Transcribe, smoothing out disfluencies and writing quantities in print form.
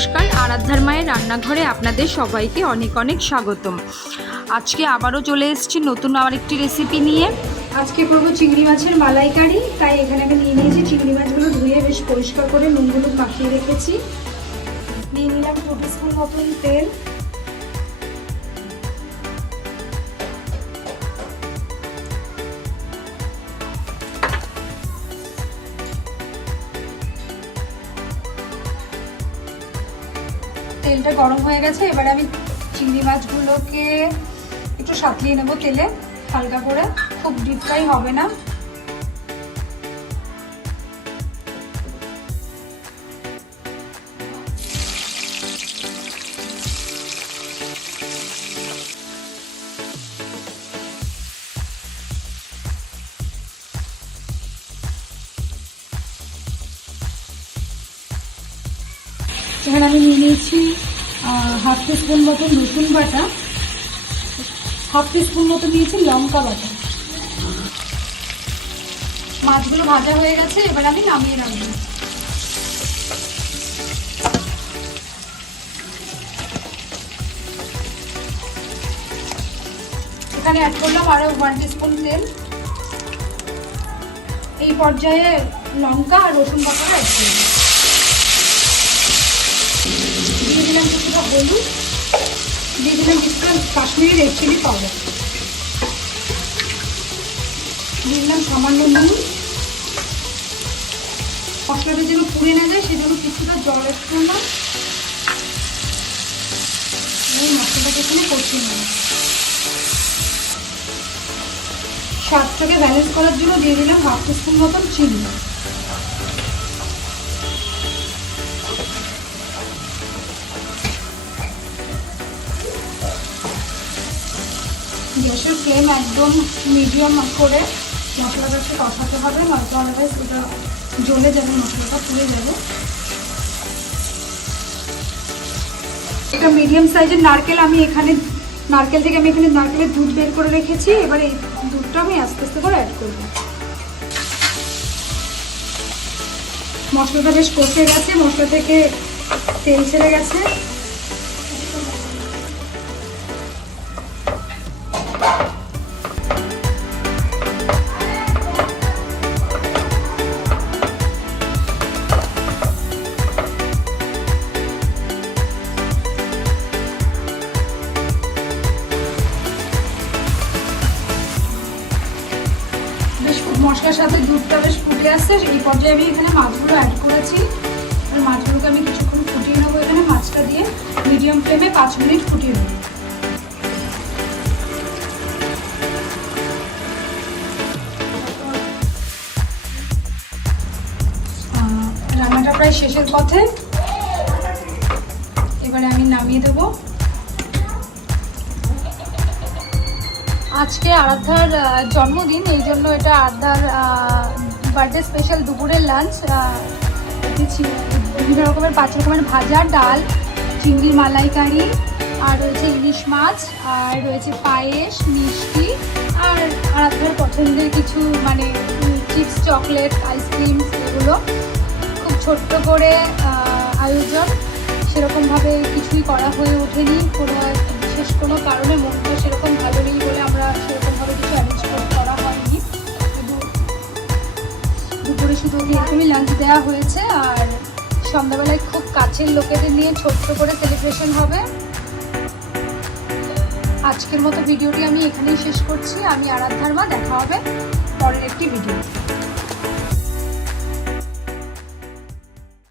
নমস্কার, আরাধ্যার মায়ের রান্নাঘরে আপনাদের সবাইকে অনেক অনেক স্বাগতম। আজকে আবারও চলে এসেছি নতুন আরেকটি রেসিপি নিয়ে। আজকে করবো চিংড়ি মাছের মালাইকারি। তাই এখানে আমি নিয়ে নিয়েছি চিংড়ি মাছগুলো ধুয়ে বেশ পরিষ্কার করে নুন হলুদ মাখিয়ে রেখেছি। নিয়ে নিলাম 2 টিস্পুন মতন তেল। তেলটা গরম হয়ে গেছে, এবারে আমি চিংড়ি মাছগুলোকে একটু সাঁতলিয়ে নেবো তেলে হালকা করে, খুব ডিপ ফ্রাই হবে না। এখানে আমি নিয়ে নিয়েছি হাফ টিস্পুন মতন রসুন বাটা, হাফ টিস্পুন মতো নিয়েছি লঙ্কা বাটা। মাছগুলো ভাজা হয়ে গেছে, এবার আমি নামিয়ে রাখবো। এখানে অ্যাড করলাম আরো 1 টিস্পুন তেল। এই পর্যায়ে লঙ্কা আর রসুন বাটাটা অ্যাড করলাম। দিয়ে দিলাম কিছুটা হলুদ, দিয়ে দিলাম কিছুটা কাশ্মীরি রেড চিলি পাউডার, দিয়ে দিলাম সামান্য নুন। মশলাটা যেন পুড়ে না যায় সেজন্য কিছুটা জল অ্যাড করলাম। এই মশলাটাকে এখানে কষিয়ে নেব। স্বাদটাকে ব্যালেন্স করার জন্য দিয়ে দিলাম হাফ টিস্পুন মতন চিনি। গ্যাসের ফ্লেম একদম মিডিয়াম করে মশলাটাকে কষাতে হবে, নয়তো আদারওয়াইজ ওটা জ্বলে যাবে, মশলাটা পুড়ে যাবে। একটা মিডিয়াম সাইজের নারকেল থেকে আমি এখানে নারকেলের দুধ বের করে রেখেছি। এবার এই দুধটা আমি আস্তে আস্তে করে অ্যাড করব। মশলাটা বেশ কষে গেছে, মশলা থেকে তেল ছেড়ে গেছে। মশলার সাথে দুধটা বেশ ফুটে আসছে, এই পর্যায়ে আমি এখানে মাছগুলো অ্যাড করেছি। আর মাছগুলোকে আমি কিছুক্ষণ ফুটিয়ে নেবো। এখানে মাছটা দিয়ে মিডিয়াম ফ্লেমে 5 মিনিট ফুটিয়ে নেব। রান্নাটা প্রায় শেষের পথে, এবারে আমি নামিয়ে দেবো। আজকে আরাধ্যার জন্মদিন, এই জন্য এটা আরাধ্যার বার্থডে স্পেশাল দুপুরের লাঞ্চ। বিভিন্ন রকমের 5 রকমের ভাজা, ডাল, চিংড়ি মালাইকারি, আর রয়েছে ইলিশ মাছ, আর রয়েছে পায়েস, মিষ্টি, আর আরাধ্যার পছন্দের কিছু মানে চিপস, চকলেট, আইসক্রিম, এগুলো। খুব ছোট্ট করে আয়োজন, সেরকমভাবে কিছুই করা হয়ে ওঠেনি। বিশেষ কোনো কারণে মনটা সেরকম ভালো নেই বলে আমরা সেরকমভাবে কিছু অ্যারেঞ্জ করা হয়নি। দুপুরে শুধু এরকমই লাঞ্চ দেওয়া হয়েছে। আর সন্ধ্যাবেলায় খুব কাছের লোকেদের নিয়ে ছোট্ট করে সেলিব্রেশন হবে। আজকের মতো ভিডিওটি আমি এখানেই শেষ করছি। আমি আরাধ্যার মা, দেখা হবে পরের একটি ভিডিও।